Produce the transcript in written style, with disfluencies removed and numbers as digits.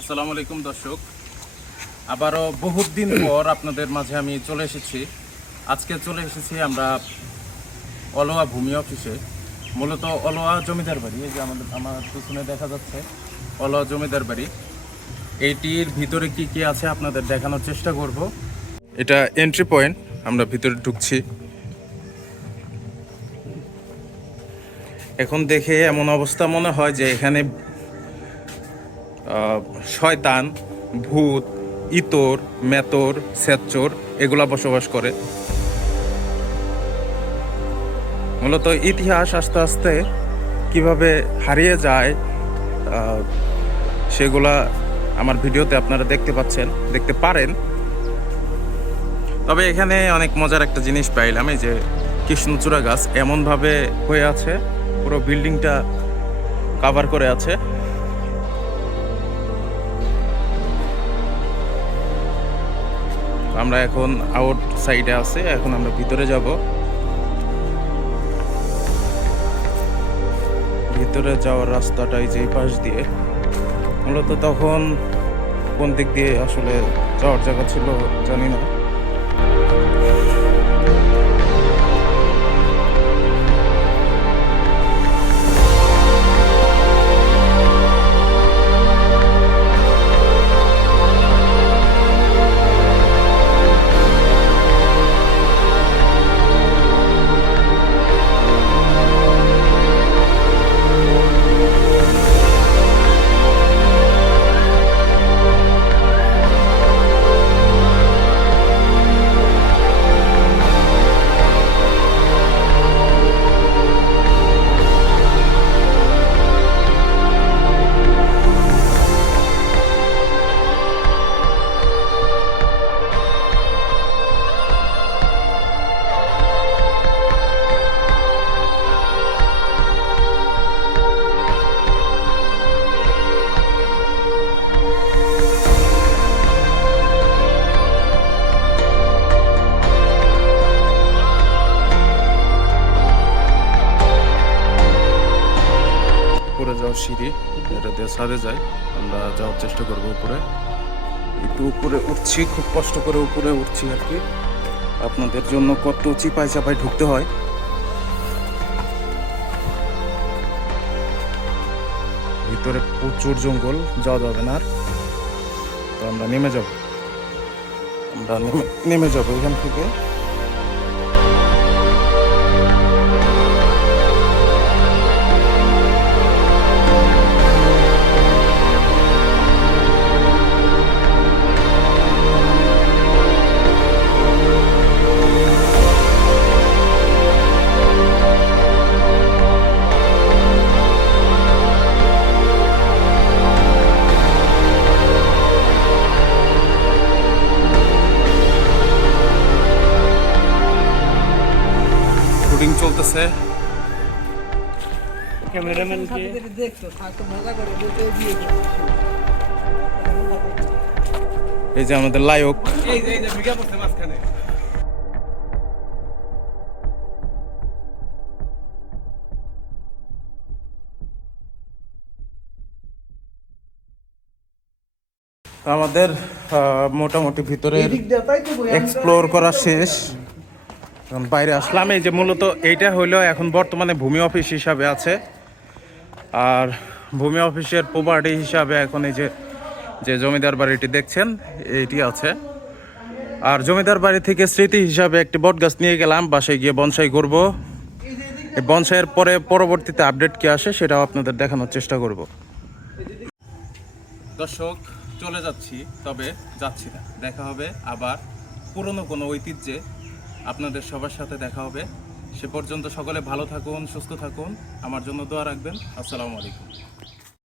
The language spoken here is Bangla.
আসসালামু আলাইকুম দর্শক, আবারও বহুত দিন পর আপনাদের মাঝে আমি চলে এসেছি। আজকে চলে এসেছি আমরা অলওয়া ভূমি অফিসে, মূলত অলওয়া জমিদার বাড়ি। এই যে আমার পিছনে দেখা যাচ্ছে অলওয়া জমিদার বাড়ি। এইটির ভিতরে কি কি আছে আপনাদের দেখানোর চেষ্টা করব। এটা এন্ট্রি পয়েন্ট, আমরা ভিতরে ঢুকছি। এখন দেখে এমন অবস্থা মনে হয় যে এখানে শয়তান, ভূত, ইতর, মেতর, সেচ্চর এগুলা বসবাস করে। মূলত ইতিহাস আস্তে আস্তে কিভাবে হারিয়ে যায় সেগুলা আমার ভিডিওতে আপনারা দেখতে পারেন। তবে এখানে অনেক মজার একটা জিনিস পাইলাম, এই যে কৃষ্ণচূড়া গাছ এমনভাবে হয়ে আছে, পুরো বিল্ডিংটা কাভার করে আছে। আমরা এখন আউট সাইডে আছি, এখন আমরা ভিতরে যাব। ভিতরে যাওয়ার রাস্তাটা এই যে পাশ দিয়ে, মূলত তখন কোন দিক দিয়ে আসলে যাওয়ার জায়গা ছিল জানি না। যাওয়ার সিঁড়ি, এটা দিয়ে ছাদে যাই, আমরা যাওয়ার চেষ্টা করবো উপরে। একটু উপরে উঠছি, খুব কষ্ট করে উপরে উঠছি আর কি, আপনাদের জন্য কত চিপাই চাপাই ঢুকতে হয়। ভিতরে প্রচুর জঙ্গল, যাওয়া যাবে না আর। তো আমরা নেমে যাবো এখান থেকে। শুটিং চলতেছে। এই যে আমাদের লায়ক, আমাদের মোটামুটি ভিতরে এক্সপ্লোর করা শেষ। এখন বাইরে আসলাম। এই যে মূলত এইটা হইলো এখন বর্তমানে ভূমি অফিস হিসাবে আছে, আর ভূমি অফিসের প্রপার্টি হিসাবে এখন এই যে জমিদার বাড়িটি দেখছেন এইটি আছে। আর জমিদার বাড়ি থেকে স্মৃতি হিসাবে একটি বট গাছ নিয়ে গেলাম, বাসায় গিয়ে বনসাই করব। এই বনসাইয়ের পরবর্তীতে আপডেট কি আসে সেটাও আপনাদের দেখানোর চেষ্টা করব। দর্শক, চলে যাচ্ছি, তবে যাচ্ছি না, দেখা হবে আবার পুরনো কোনো ঐতিহ্যে। আপনাদের সবার সাথে দেখা হবে। সে পর্যন্ত সকলে ভালো থাকুন, সুস্থ থাকুন, আমার জন্য দোয়া রাখবেন। আসসালামু আলাইকুম।